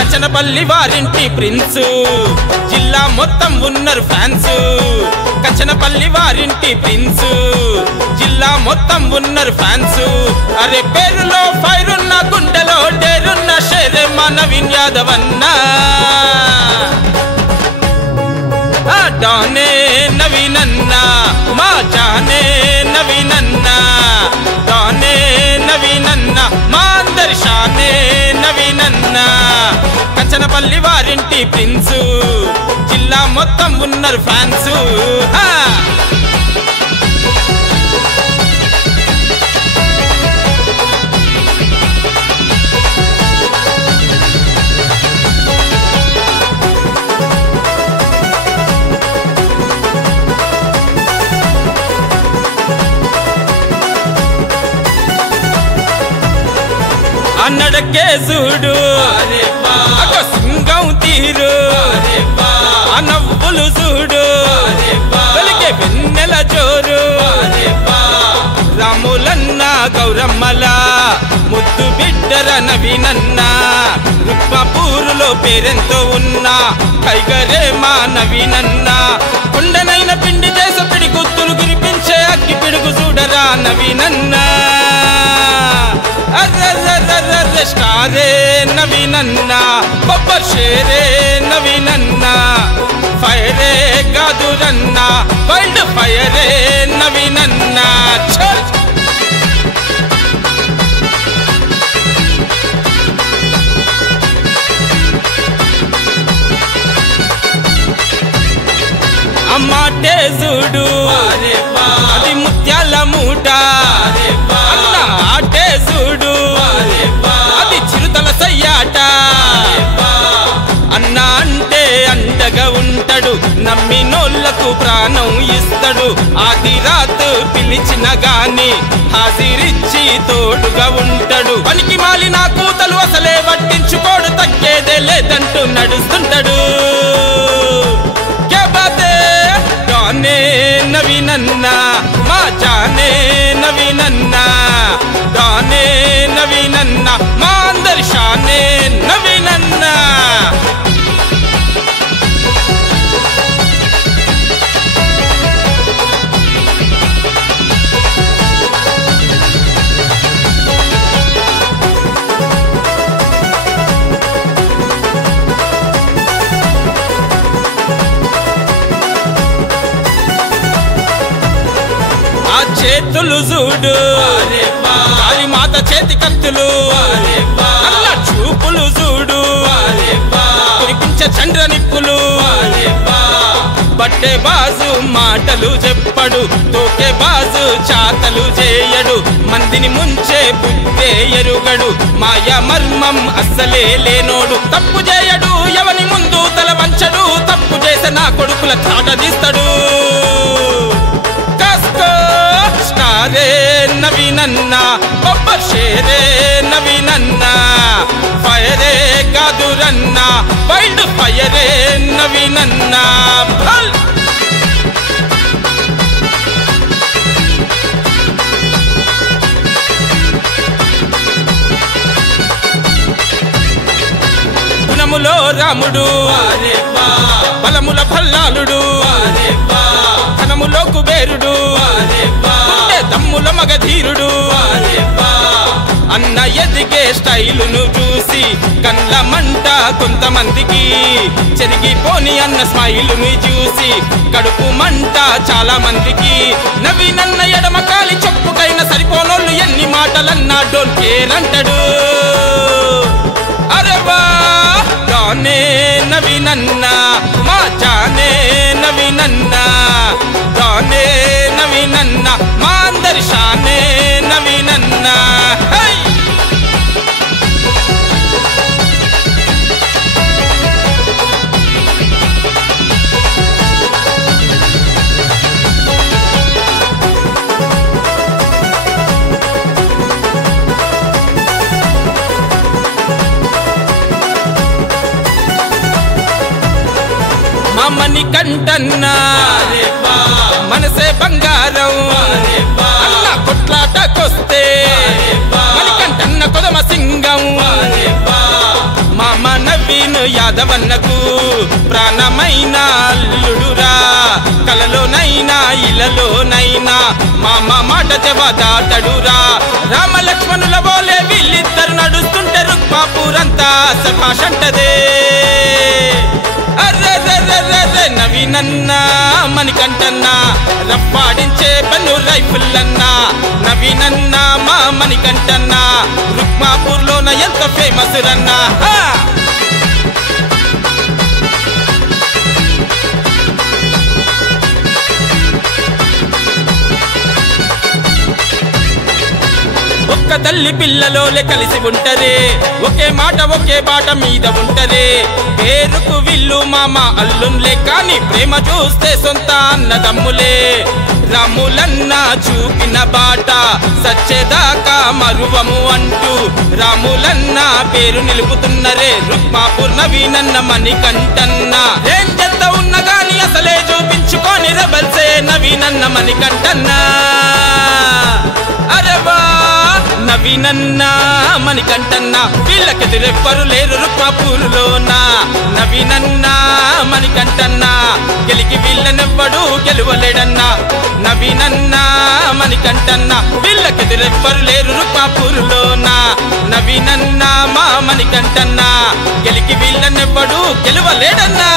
కచ్చనపల్లి వారింటి prince జిల్లా మొత్తం ఉన్నారు ఫ్యాన్స్ కచ్చనపల్లి వారింటి ప్రిన్స్ జిల్లా మొత్తం ఉన్నారు ఫ్యాన్స్ అరే పేరులో ఫైర్ ఉన్న గుండెలో డేరున్న షేరే మా నవీన్ యాదవ్ అన్నా డానే నవీన్ అన్నా మా జానే నవీన్ అన్నా డానే నవీన్ అన్నా మా అందరి షానే నవీన్ అన్నా కచ్చనపల్లి వారింటి ప్రిన్స్ జిల్లా మొత్తం ఉన్నారు ఫ్యాన్స్ అన్నడకే చూడు సింగం తీరు నవ్వులు చూడు వెలిగే వెన్నెల జోరు రాములన్న గౌరమ్మల ముద్దు బిడ్డర నవీనన్న రుక్మపూరులో పేరెంతో ఉన్నా కైగరే మా నవీనన్న కొండనైన పిండి చేసే పిడి గుత్తులు గురిపించే అగ్గి పిడుగు చూడరా నవీనన్న స్టారే నవీనన్న బొబ్బర్ షేరే నవీనన్న ఫైరే గాదురన్న వైల్డ్ ఫైరే నవీనన్న అమ్మాటే చూడు అది ముత్యాల మూట అన్న ఆటే చూడు అది చిరుతల సయ్యాట అన్న అంటే అండగా ఉంటాడు నమ్మినోళ్లకు ప్రాణం ఇస్తాడు ఆది రాత్ పిలిచిన గాని హాజరిచ్చి తోడుగా ఉంటాడు పనికి మాలిన కూతలు అసలే పట్టించుకోడు తగ్గేదే లేదంటూ నడుస్తుంటాడు డానే నవీనన్న మా జానే నవీనన్న డానే నవీనన్న మా అందరి షానే నవీనన్న చేతులు చూడు కాళీ మాత చేతి కత్తులు అన్న చూపులు చూడు కురిపించే చంద్ర నిప్పులు బట్టే బాజు మాటలు చెప్పడు తోకే బాజు చాతలు చేయడు మందిని ముంచే బుద్ధే ఎరుగడు మాయా మర్మం అస్సలే లేనోడు తప్పు చేయడు ఎవని ముందు తల వంచడు తప్పు చేసే నా కొడుకుల తాట తీస్తాడు స్టారే నవీనన్న బొబ్బర్ షేరే నవీనన్న ఫైరే గాదురన్న వైల్డ్ ఫైరే నవీనన్న గుణములో రాముడు బలముల భల్లాలుడు ధనములో కుబేరుడు దమ్ముల మగధీరుడు అన్న ఎదిగే స్టైలును చూసి కండ్ల మంట కొంతమందికి చెరిగిపోని అన్న స్మైలుని చూసి కడుపు మంట చాలా మందికి నవీనన్న ఎడమకాలి చెప్పుకైనా సరిపోనోళ్ళు ఎన్ని మాటలన్నా డోంట్ కేర్ అంటాడు అరేవా డానే నవీనన్న మా జానే నవీనన్న డానే నవీనన్న మా అందరి షానే నవీనన్న మణికంఠన్న మనసే బంగారం అన్న కొట్లాటకొస్తే మణికంఠన్న కొదమ సింగం మామ నవ్వి మణికన్నకు ప్రాణమైన అల్లుడురా కలలోనైనా ఇలలోనైనా మామ మాట జవదాటడురా రామ లక్ష్మణుల బోలే వీళ్ళిద్దరు నడుస్తుంటే రుక్మాపూరంతా సభాషంటదే అర్రర్రర్రర్ర నవీనన్న మణికంఠన్న రప్పాడించే బన్ను రైఫుల్లన్న నవీనన్న మా మణికంఠన్న రుక్మాపూర్లోన ఎంత ఫేమస్ రన్నా ఒక్క తల్లి పిల్లలోలే కలిసి ఉంటరే ఒకే మాట ఒకే బాట మీద ఉంటరే పేరుకు విల్లు మామ అల్లున్లే కాని ప్రేమ చూస్తే సొంత అన్నదమ్ములే రాములన్న చూపిన బాట సచ్చేదాకా మరువము అంటూ రాములన్న పేరు నిలుపుతున్నరే రుక్మాపూర్ నవీనన్న మణికంఠన్న ఏం చెత్త ఉన్న గాని అసలే చూపించుకొని రెబల్సే నవీనన్న మణికంఠన్న అరవా నవీనన్న మణికంఠన్న వీళ్ళకెదురెవ్వరు లేరు రుక్మాపూరులోన నవీనన్న మణికంఠన్న గెలికి వీళ్ళనెవ్వడు గెలువలేడన్నా నవీనన్న మణికంఠన్న వీళ్ళకెదురెవ్వరు లేరు రుక్మాపూరులోన నవీనన్న మా మణికంఠన్న గెలికి వీళ్ళనెవ్వడు గెలువలేడన్నా